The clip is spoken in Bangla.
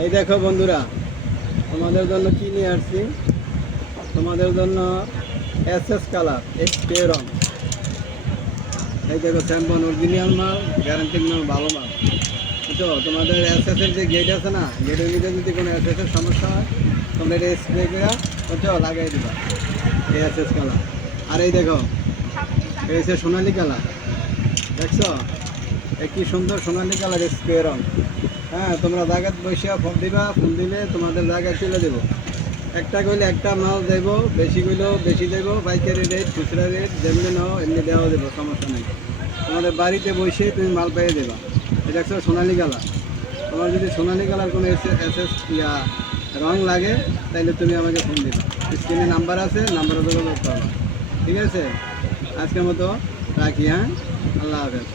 এই দেখো বন্ধুরা, তোমাদের জন্য কি নিয়ে আসছি? তোমাদের জন্য এস এস কালার এক্সপে রং এই দেখো স্যাম্পন অরিজিনাল মাল গ্যারান্টি মাল, ভালো মাল। বুঝছ? তোমাদের এস এস এর যে গেট আছে না গেটের মধ্যে যদি কোনো এস এস এর সমস্যা হয়, তোমরা এটা স্প্রে করে, বুঝছ? লাগাই দিবা, এই এস এস কালার আর এই দেখো, এই হচ্ছে সোনালি কালার দেখছ? কি সুন্দর সোনালি কালার স্প্রে রং হ্যাঁ তোমরা জায়গায় বসে ফোন দিবা ফোন দিলে তোমাদের জায়গায় তুলে দেবো। একটা কইলে একটা মাল দেব, বেশি কইলেও বেশি দেব, পাইকারি রেট, খুচরা রেট, যেমনি নাও, এমনি দেওয়া দেবো, সমস্যা নেই। তোমাদের বাড়িতে বসে তুমি মাল পেয়ে দেবা। এটা হচ্ছে সোনালি কালার। তোমার যদি সোনালি কালার কোনো এস এস ইয়া রং লাগে তাহলে তুমি আমাকে ফোন দিবা। স্ক্রিনে নাম্বার আছে, নাম্বারে যোগাযোগ ঠিক আছে? আজকের মতো রাখি হ্যাঁ? আল্লাহ হাফেজ।